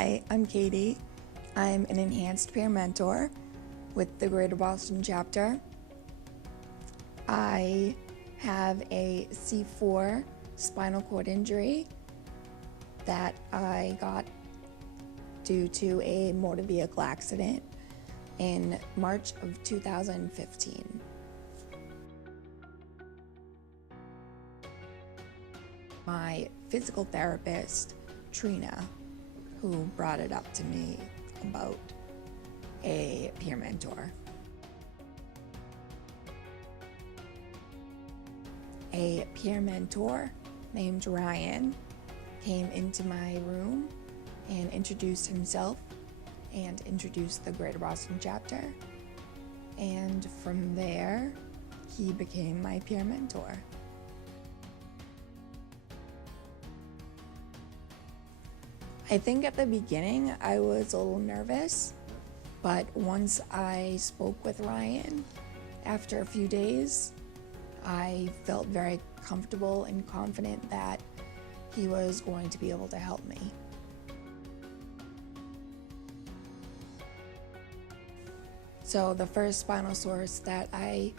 Hi, I'm Katie. I'm an enhanced peer mentor with the Greater Boston chapter. I have a C4 spinal cord injury that I got due to a motor vehicle accident in March of 2015. My physical therapist, Trina, who brought it up to me about a peer mentor. A peer mentor named Ryan came into my room and introduced himself and introduced the Greater Boston chapter. And from there, he became my peer mentor. I think at the beginning I was a little nervous, but once I spoke with Ryan, after a few days, I felt very comfortable and confident that he was going to be able to help me. So the first spinal source that I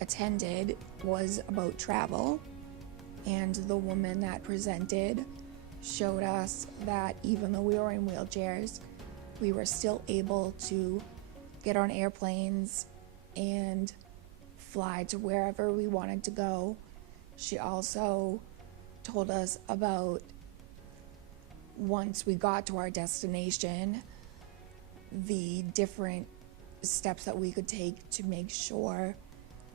attended was about travel, and the woman that presented showed us that even though we were in wheelchairs, we were still able to get on airplanes and fly to wherever we wanted to go. She also told us about once we got to our destination, the different steps that we could take to make sure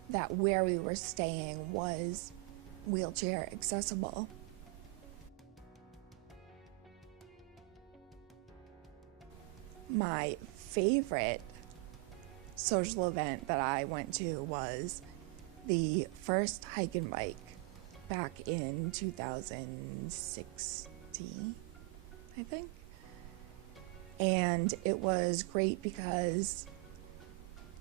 that where we were staying was wheelchair accessible. My favorite social event that I went to was the first hike and bike back in 2016, I think. And it was great because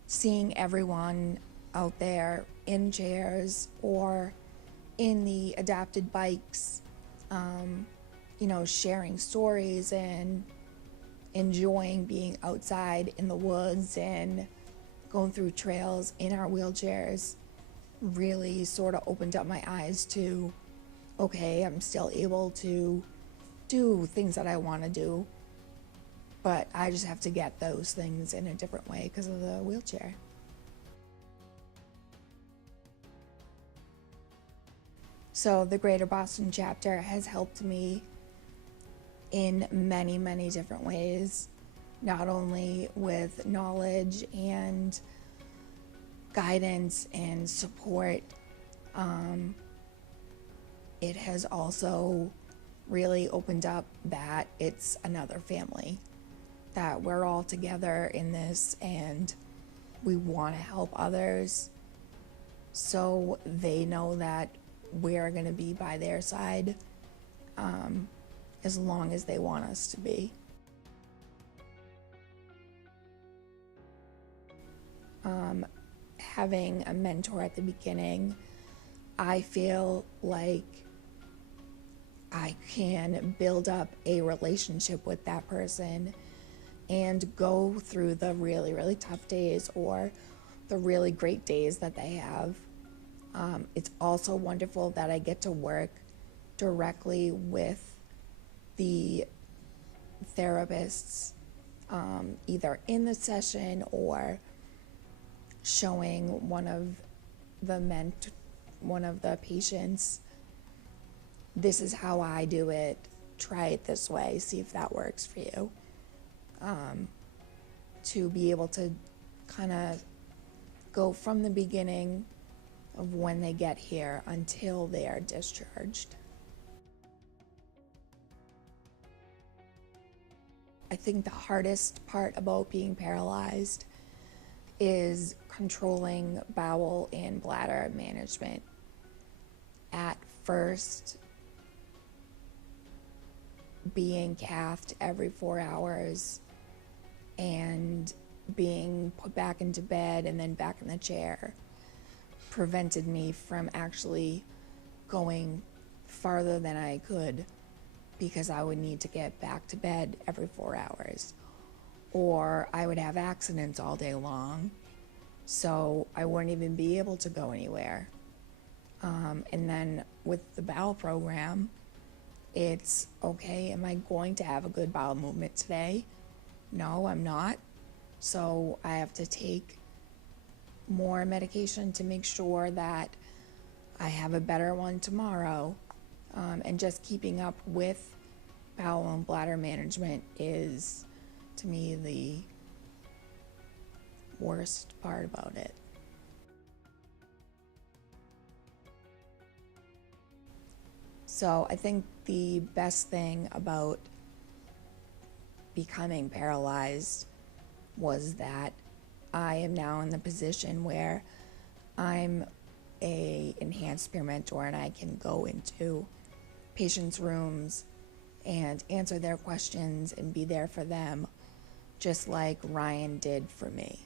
seeing everyone out there in chairs or in the adapted bikes, sharing stories and enjoying being outside in the woods and going through trails in our wheelchairs really sort of opened up my eyes to, okay, I'm still able to do things that I want to do, but I just have to get those things in a different way because of the wheelchair. So the Greater Boston chapter has helped me in many, many different ways, not only with knowledge and guidance and support. It has also really opened up that it's another family, that we're all together in this and we want to help others, so they know that we're going to be by their side as long as they want us to be. Having a mentor at the beginning, I feel like I can build up a relationship with that person and go through the really, really tough days or the really great days that they have. It's also wonderful that I get to work directly with the therapists, either in the session or showing one of the patients, this is how I do it, try it this way, see if that works for you. To be able to kind of go from the beginning of when they get here until they are discharged. I think the hardest part about being paralyzed is controlling bowel and bladder management. At first, being cathed every 4 hours and being put back into bed and then back in the chair prevented me from actually going farther than I could because I would need to get back to bed every 4 hours, or I would have accidents all day long, so I wouldn't even be able to go anywhere. And then with the bowel program, it's okay, am I going to have a good bowel movement today? No, I'm not. So I have to take more medication to make sure that I have a better one tomorrow. And just keeping up with bowel and bladder management is, to me, the worst part about it. So I think the best thing about becoming paralyzed was that I am now in the position where I'm a enhanced peer mentor, and I can go into patients' rooms and answer their questions and be there for them, just like Ryan did for me.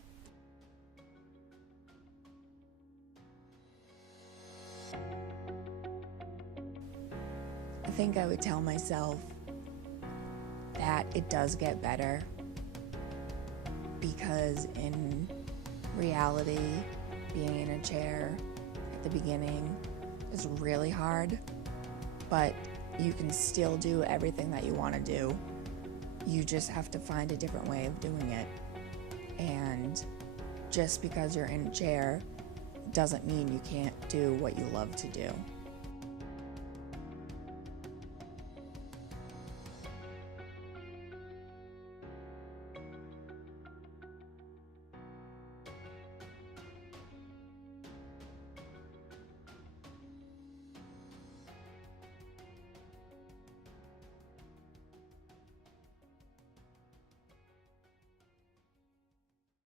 I think I would tell myself that it does get better, because in reality, being in a chair at the beginning is really hard, but you can still do everything that you want to do. You just have to find a different way of doing it. And just because you're in a chair doesn't mean you can't do what you love to do.